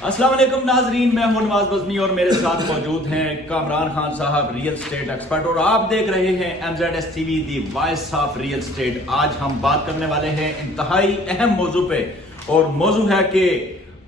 अस्सलाम वालेकुम नाजरीन, मैं हूं नवाज बज़मी और मेरे साथ मौजूद हैं कामरान खान साहब, रियल स्टेट एक्सपर्ट, और आप देख रहे हैं MZS TV the voice of real estate. आज हम बात करने वाले हैं इंतहाई अहम मौजू पे, और मौजू है कि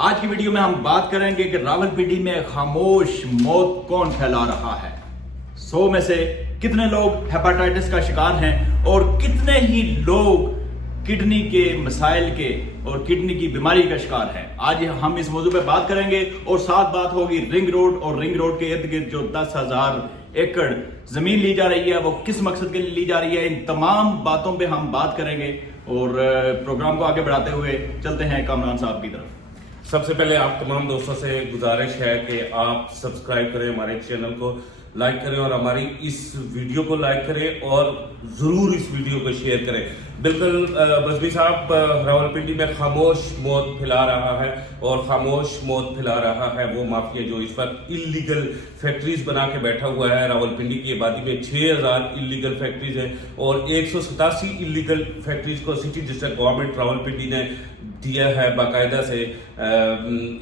आज की वीडियो में हम बात करेंगे कि रावलपिंडी में खामोश मौत कौन फैला रहा है। 100 में से कितने लोग हेपेटाइटिस का शिकार हैं और कितने ही लोग किडनी के मसाइल के और किडनी की बीमारी का शिकार है। आज हम इस मौजू पे बात करेंगे और साथ बात होगी रिंग रोड, और रिंग रोड के इर्द गिर्द जो 10,000 एकड़ जमीन ली जा रही है वो किस मकसद के लिए ली जा रही है, इन तमाम बातों पे हम बात करेंगे। और प्रोग्राम को आगे बढ़ाते हुए चलते हैं कामरान साहब की तरफ। सबसे पहले आप तमाम दोस्तों से गुजारिश है कि आप सब्सक्राइब करें, हमारे चैनल को लाइक करें और हमारी इस वीडियो को लाइक करें और जरूर इस वीडियो को शेयर करें। बिल्कुल बज़मी साहब, रावलपिंडी में खामोश मौत फैला रहा है, और खामोश मौत फैला रहा है वो माफिया जो इस वक्त इलीगल फैक्ट्रीज बना के बैठा हुआ है। रावलपिंडी की आबादी में 6,000 इलीगल फैक्ट्रीज हैं और 187 इलीगल फैक्ट्रीज को सिटी डिस्ट्रिक्ट गवर्नमेंट रावलपिंडी ने दिया है, बाकायदा से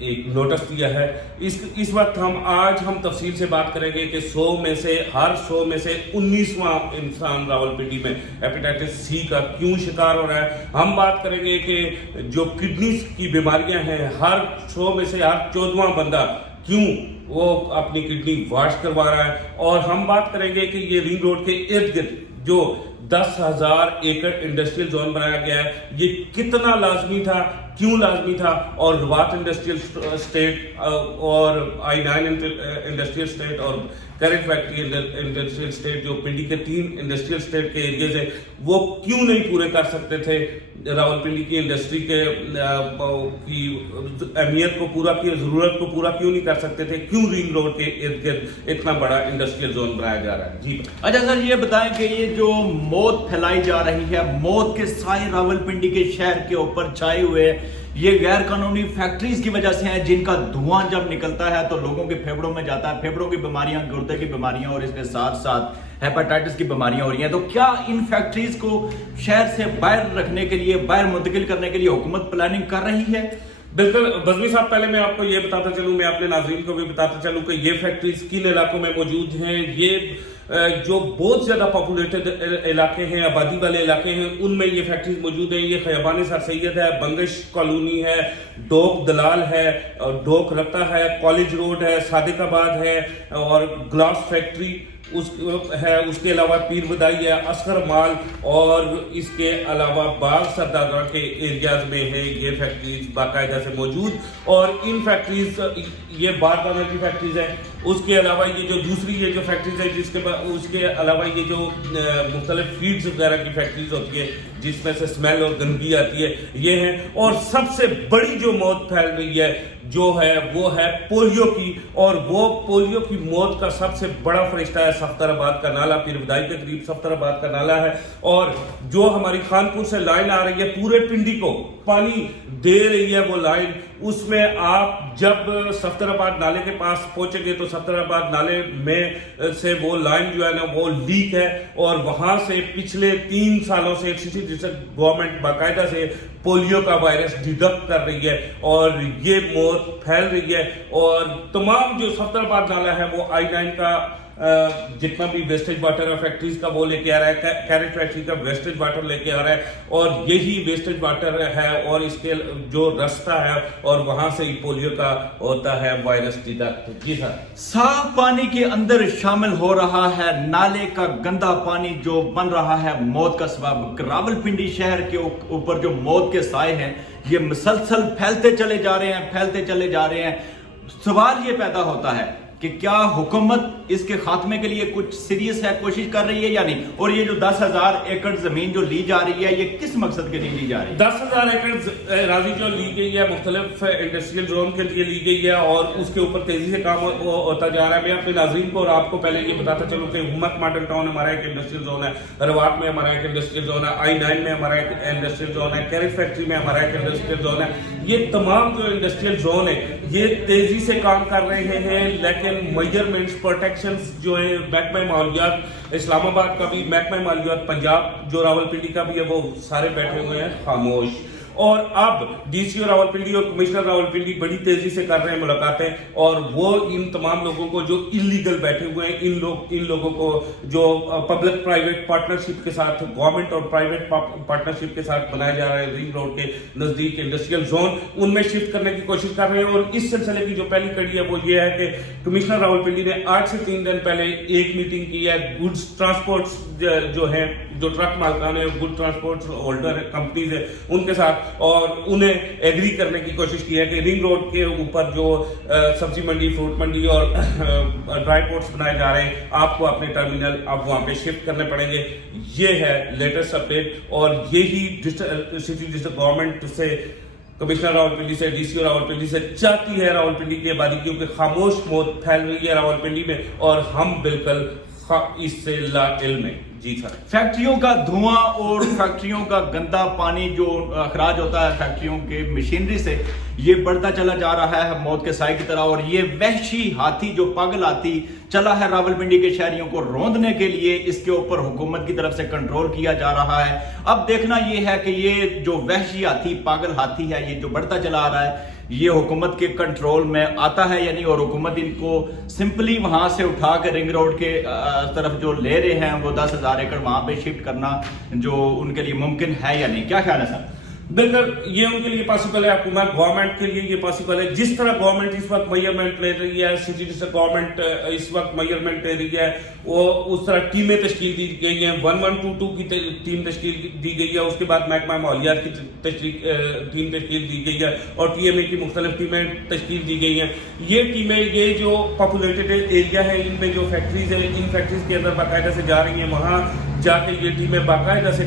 एक नोटिस दिया है। इस वक्त आज हम तफसील से बात करेंगे कि 100 में से 19वां इंसान रावलपिंडी में हेपेटाइटिस सी का क्यों शिकार हो रहा है। हम बात करेंगे कि जो किडनी की बीमारियां हैं, हर 100 में से हर 14वां बंदा क्यों वो अपनी किडनी वॉश करवा रहा है। और हम बात करेंगे कि ये रिंग रोड के इर्द गिर्द जो 10,000 एकड़ इंडस्ट्रियल जोन बनाया गया है, ये कितना लाजमी था, क्यों लाजमी था, और रवात इंडस्ट्रियल स्टेट और I9 इंडस्ट्रियल स्टेट और कैरेट फैक्ट्री इंडस्ट्रियल स्टेट, जो पिंडी के 3 इंडस्ट्रियल स्टेट के एरियाज है, वो क्यों नहीं पूरे कर सकते थे। रावलपिंडी की इंडस्ट्री के की अहमियत को पूरा किया, जरूरत को पूरा क्यों नहीं कर सकते थे, क्यों रिंग रोड के इर्द गिर्द इतना बड़ा इंडस्ट्रियल जोन बनाया जा रहा है। जी अच्छा सर, ये बताएं कि ये जो मौत फैलाई जा रही है, मौत के साए रावलपिंडी के शहर के ऊपर छाए हुए हैं, ये गैर कानूनी फैक्ट्रीज की वजह से हैं, जिनका धुआं जब निकलता है तो लोगों के फेफड़ों में जाता है, फेफड़ों की बीमारियां, गुर्दे की बीमारियां और इसके साथ साथ हेपेटाइटिस की बीमारियां हो रही हैं। तो क्या इन फैक्ट्रीज को शहर से बाहर रखने के लिए, बाहर मुंतकिल करने के लिए हुकूमत प्लानिंग कर रही है? बिल्कुल बज़मी साहब, पहले मैं आपको ये बताता चलूं, मैं अपने नाज़रीन को भी बताता चलूं कि ये फैक्ट्रीज किन इलाकों में मौजूद हैं। ये जो बहुत ज्यादा पॉपुलेटेड इलाके हैं, आबादी वाले इलाके हैं, उनमें ये फैक्ट्रीज मौजूद है। ये खयाबान सर सैयद है, बंगश कॉलोनी है, डोक दलाल है, डोक रत्ता है, कॉलेज रोड है, सादिकाबाद है और ग्लास फैक्ट्री उसके अलावा पीर बदाई है, असगर माल, और इसके अलावा बाग सरदारा के एरियाज में है ये फैक्ट्रीज बाकायदा से मौजूद। और इन फैक्ट्रीज, ये बारदाना की फैक्ट्रीज है, उसके अलावा ये जो दूसरी ये जो फैक्ट्रीज है, उसके अलावा ये जो मुख्तलिफ फीड्स वगैरह की फैक्ट्रीज होती है जिसमें से स्मेल और गंदगी आती है, ये है। और सबसे बड़ी जो मौत फैल रही है जो है वो है पोलियो की, और वो पोलियो की मौत का सबसे बड़ा फरिश्ता है सफ्तराबाद का नाला, पीर बदाई के करीब सफ्तराबाद का नाला है। और जो हमारी खानपुर से लाइन आ रही है, पूरे पिंडी को पानी दे रही है वो लाइन, उसमें आप जब सफ्तराबाद नाले के पास पहुंचेंगे तो सफ्तराबाद नाले में से वो लाइन जो है ना वो लीक है, और वहां से पिछले 3 सालों से सिटी डिस्ट्रिक्ट गवर्नमेंट बाकायदा से पोलियो का वायरस डिडक्ट कर रही है और ये मौत फैल रही है। और तमाम जो सफ्तराबाद नाला है वो I9 का जितना भी वेस्टेज वाटर है फैक्ट्रीज का वो लेके आ रहा है, कैरेट फैक्ट्री का वेस्टेज वाटर लेके आ रहा है, और यही वेस्टेज वाटर है और इसके जो रास्ता है और वहां से ही पोलियो का होता है वायरस डिडक्ट। जी हाँ, साफ पानी के अंदर शामिल हो रहा है नाले का गंदा पानी जो बन रहा है मौत का सबब। रावलपिंडी शहर के ऊपर जो मौत के साए हैं ये मुसलसल फैलते चले जा रहे हैं। सवाल ये पैदा होता है कि क्या हुकूमत इसके खात्मे के लिए कुछ सीरियस है, कोशिश कर रही है या नहीं? और ये जो 10,000 एकड़ जमीन जो ली जा रही है, ये किस मकसद के लिए ली जा रही है? 10,000 एकड़ राजी जो ली गई है मुख्तलिफ इंडस्ट्रियल जोन के लिए ली गई है, और उसके ऊपर तेजी से काम होता जा रहा है। मैं अपने नाज़रीन को और आपको पहले ये बताता चलूं कि उम्मत मॉडल टाउन हमारा एक इंडस्ट्रियल जोन है, रवाट में हमारा एक इंडस्ट्रियल जोन है, I9 में हमारा एक इंडस्ट्रियल जोन है, कैरेट फैक्ट्री में हमारा एक इंडस्ट्रियल जोन है। ये तमाम जो इंडस्ट्रियल जोन है ये तेजी से काम कर रहे हैं, लेकिन मेजरमेंट्स प्रोटेक्शन जो है महकमा मालियात इस्लामाबाद का भी, महकमा मालियात पंजाब जो रावलपिंडी का भी है, वो सारे बैठे हुए हैं खामोश। اور اب DC راولپنڈی اور کمشنر راولپنڈی بڑی تیزی سے کر رہے ہیں ملاقاتیں, اور وہ ان تمام لوگوں کو جو انلیگل بیٹھے ہوئے ہیں, ان لوگوں کو جو پبلک پرائیویٹ پارٹنرشپ کے ساتھ, گورنمنٹ اور پرائیویٹ پارٹنرشپ کے ساتھ بنائے جا رہے ہیں رنگ روڈ کے نزدیک انڈسٹریل زون, ان میں شفٹ کرنے کی کوشش کر رہے ہیں. اور اس سلسلے کی جو پہلی کڑی ہے وہ یہ ہے کہ کمشنر راولپنڈی نے آج سے 3 دن پہلے ایک میٹنگ کی ہے گڈز ٹرانسپورٹس جو ہیں, جو ٹرک مالکان ہیں, گڈ ٹرانسپورٹ ہولڈر کمپنیز ہیں, ان کے ساتھ, اور انہیں ایگری کرنے کی کوشش کی ہے کہ رنگ روڈ کے اوپر جو سبزی منڈی, فروٹ منڈی اور ڈرائی پورٹس بنائے جا رہے ہیں, آپ کو اپنے ٹرمینل اب وہاں پہ شفٹ کرنے پڑیں گے. یہ ہے لیٹسٹ اپڈیٹ, اور یہی سٹی ڈسٹرکٹ گورنمنٹ سے, کمشنر راولپنڈی سے, DC راولپنڈی سے چاہتی ہے راولپنڈی کی آبادی, کیونکہ خاموش موت پھیل رہی ہے راولپنڈی میں, اور ہم بالکل اس سے لا علم ہیں. جی سر, فیکٹریوں کا دھواں اور فیکٹریوں کا گندا پانی جو اخراج ہوتا ہے فیکٹریوں کے مشینری سے, یہ بڑھتا چلا جا رہا ہے موت کے سائے کی طرح. اور یہ وحشی ہاتھی جو پاگل ہاتھی چلا ہے راولپنڈی کے شہریوں کو روندنے کے لیے, اس کے اوپر حکومت کی طرف سے کنٹرول کیا جا رہا ہے. اب دیکھنا یہ ہے کہ یہ جو وحشی ہاتھی, پاگل ہاتھی ہے, یہ جو بڑھتا چلا آ رہا ہے, یہ حکومت کے کنٹرول میں آتا ہے یا نہیں, اور حکومت ان کو سمپلی وہاں سے اٹھا کے رنگ روڈ کے طرف جو لے رہے ہیں وہ 10,000 ایکڑ وہاں پہ شفٹ کرنا جو ان کے لیے ممکن ہے یا نہیں. کیا خیال ہے سر؟ بالکل یہ ان کے لیے پاسبل ہے, حکومت گورنمنٹ کے لیے یہ پاسبل ہے. جس طرح گورنمنٹ اس وقت میجرمنٹ لے رہی ہے, سٹی ڈسٹرکٹ گورنمنٹ اس وقت میجرمنٹ لے رہی ہے, وہ اس طرح ٹیمیں تشکیل دی گئی ہیں. 1122 کی ٹیم تشکیل دی گئی ہے, اس کے بعد محکمہ ماحولیات کی ٹیم تشکیل دی گئی ہے, اور TMA کی مختلف ٹیمیں تشکیل دی گئی ہیں. یہ ٹیمیں, یہ جو پاپولیٹڈ ایریا ہے, ان میں جو فیکٹریز ہیں, ان فیکٹریز کے اندر باقاعدہ سے جا رہی ہیں, وہاں جا کے یہ ٹیمیں باقاعدہ سے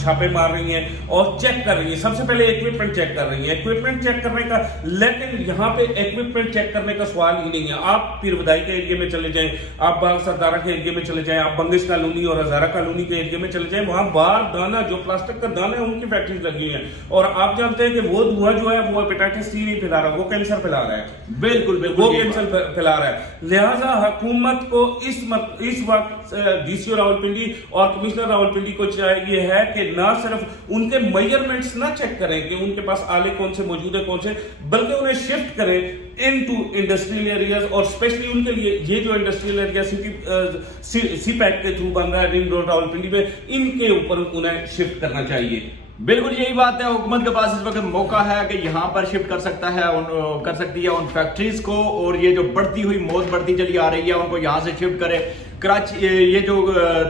چھاپے مار رہی ہیں اور چیک کر رہی ہیں. سب سے پہلے ایکوپمنٹ چیک کر رہی ہیں, ایکوپمنٹ چیک کرنے کا, لیکن یہاں پہ ایکوپمنٹ چیک کرنے کا سوال ہی نہیں ہے. آپ پیر بدائی کے ایریا میں چلے جائیں, آپ باغ سردارہ کے ایریا میں چلے جائیں, آپ بنگش کالونی اور ہزارہ کالونی کے ایریا میں چلے جائیں, وہاں بار دانہ جو پلاسٹک کا دانہ ہے ان کی فیکٹریز لگی ہیں, اور آپ جانتے ہیں کہ وہ دھواں جو ہے وہ ہیپیٹائٹس C نہیں پھیلا رہا, وہ کینسر پھیلا رہا ہے. بالکل وہ کینسر پھیلا رہا ہے. لہٰذا حکومت کو اس وقت DC راولپنڈی اور کمشنر راولپنڈی کو چاہیے ہے کہ نہ صرف ان کے میجرمنٹس نہ چیک کریں کہ ان کے پاس آلے کون سے موجود ہیں کون سے, بلکہ انہیں شفٹ کریں انٹو انڈسٹریل ایریاز. اور اسپیشلی ان کے لیے یہ جو انڈسٹریل ایریا سی پیک کے تھرو بن رہا ہے رنگ روڈ راولپنڈی میں, ان کے اوپر انہیں شفٹ کرنا چاہیے. بالکل یہی بات ہے, حکومت کے پاس اس وقت موقع ہے کہ یہاں پر شفٹ کر سکتی ہے ان فیکٹریز کو, اور یہ جو بڑھتی ہوئی موت بڑھتی چلی آ رہی ہے ان کو یہاں سے شفٹ کرے. کراچی, یہ جو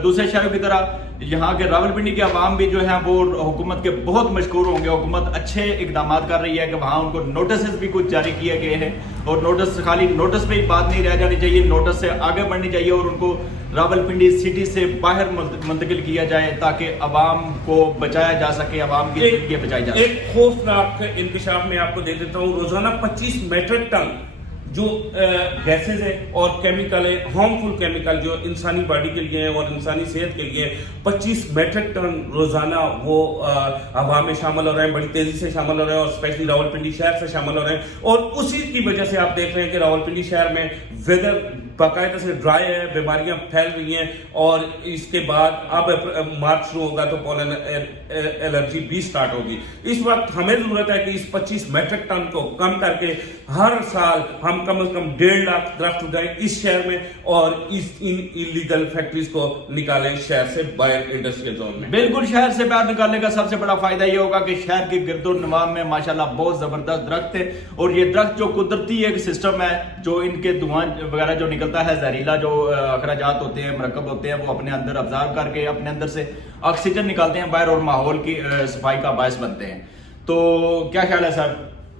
دوسرے شہروں کی طرح یہاں کے راولپنڈی کے عوام بھی جو ہیں وہ حکومت کے بہت مشکور ہوں گے. حکومت اچھے اقدامات کر رہی ہے کہ وہاں ان کو نوٹسز بھی کچھ جاری کیے گئے ہیں, اور نوٹس خالی نوٹس پہ ہی بات نہیں رہ جانی چاہیے, نوٹس سے آگے بڑھنی چاہیے, اور ان کو راولپنڈی سٹی سے باہر منتقل کیا جائے تاکہ عوام کو بچایا جا سکے, عوام کی زندگی بچائی جا سکے. ایک خوفناک انکشاف میں آپ کو دے دیتا ہوں. روزانہ 25 میٹرک ٹن جو گیسز ہیں اور کیمیکل ہے, ہارمفل کیمیکل جو انسانی باڈی کے لیے ہیں اور انسانی صحت کے لیے, 25 میٹرک ٹن روزانہ وہ ہوا میں شامل ہو رہے ہیں, بڑی تیزی سے شامل ہو رہے ہیں, اور اسپیشلی راولپنڈی شہر سے شامل ہو رہے ہیں. اور اسی کی وجہ سے آپ دیکھ رہے ہیں کہ راولپنڈی شہر میں ویدر باقاعدہ سے ڈرائی ہے, بیماریاں پھیل رہی ہیں, اور اس کے بعد اب مارچ شروع ہوگا تو پولن الرجی بھی سٹارٹ ہوگی. اس وقت ہمیں ضرورت ہے کہ اس 25 میٹرک ٹن کو کم کر کے ہر سال ہم کم از کم 1.5 لاکھ درخت اگائیں اس شہر میں, اور ان انلیگل فیکٹریز کو نکالیں شہر سے باہر انڈسٹریل زون میں. بالکل, شہر سے باہر نکالنے کا سب سے بڑا فائدہ یہ ہوگا کہ شہر کے گرد و نواح میں ماشاءاللہ بہت زبردست درخت ہے, اور یہ درخت جو قدرتی ایک سسٹم ہے, جو ان کے دھواں وغیرہ جو نکلتا ہے, زہریلا جو اخراجات ہوتے ہیں, مرکب ہوتے ہیں, وہ اپنے اندر ابزارب کر کے اپنے اندر سے آکسیجن نکالتے ہیں باہر, اور ماحول کی صفائی کا باعث بنتے ہیں. تو کیا خیال ہے سر,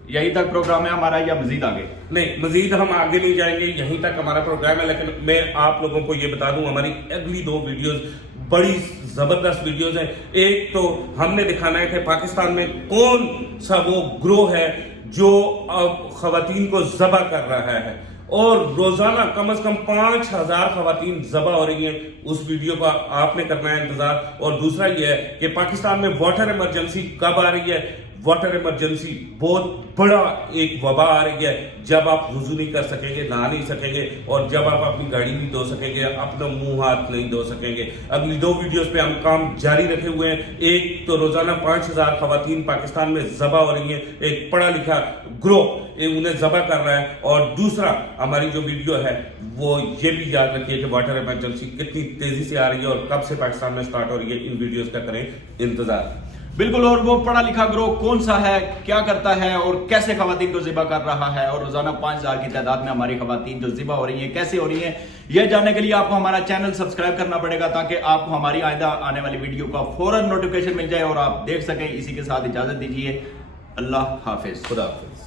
یہی تک پروگرام ہے ہمارا یا مزید آگے؟ نہیں, مزید ہم آگے نہیں جائیں گے, یہیں تک ہمارا پروگرام ہے. لیکن میں آپ لوگوں کو یہ بتا دوں, ہماری اگلی 2 ویڈیوز بڑی زبردست ویڈیوز ہیں. ایک تو ہم نے دکھانا ہے کہ پاکستان میں کون سا وہ گروہ ہے جو خواتین کو ذبح کر رہا ہے, اور روزانہ کم از کم 5,000 خواتین ذبح ہو رہی ہیں. اس ویڈیو کا آپ نے کرنا ہے انتظار. اور دوسرا یہ ہے کہ پاکستان میں واٹر ایمرجنسی کب آ رہی ہے, वाटर इमरजेंसी बहुत बड़ा एक वबा आ रही है, जब आप वुजू नहीं कर सकेंगे, नहा नहीं सकेंगे, और जब आप अपनी गाड़ी नहीं धो सकेंगे, अपना मुंह हाथ नहीं धो सकेंगे। अगली 2 वीडियोस पे हम काम जारी रखे हुए हैं। एक तो रोजाना 5000 खवातीन पाकिस्तान में ज़बा हो रही हैं, एक पढ़ा लिखा ग्रोह उन्हें ज़बा कर रहा है, और दूसरा हमारी जो वीडियो है वो ये भी याद रखिए कि वाटर इमरजेंसी कितनी तेजी से आ रही है और कब से पाकिस्तान में स्टार्ट हो रही है। इन वीडियोस का करें इंतजार। बिल्कुल, और वो पढ़ा लिखा ग्रोह कौन सा है, क्या करता है और कैसे खवातीन को ज़िबा कर रहा है, और रोजाना 5000 की तादाद में हमारी खवातीन जो ज़िबा हो रही हैं कैसे हो रही हैं, यह जानने के लिए आपको हमारा चैनल सब्सक्राइब करना पड़ेगा, ताकि आपको हमारी आइंदा आने वाली वीडियो का फौरन नोटिफिकेशन मिल जाए और आप देख सकें। इसी के साथ इजाजत दीजिए। अल्लाह हाफिज। खुदा हाफिज।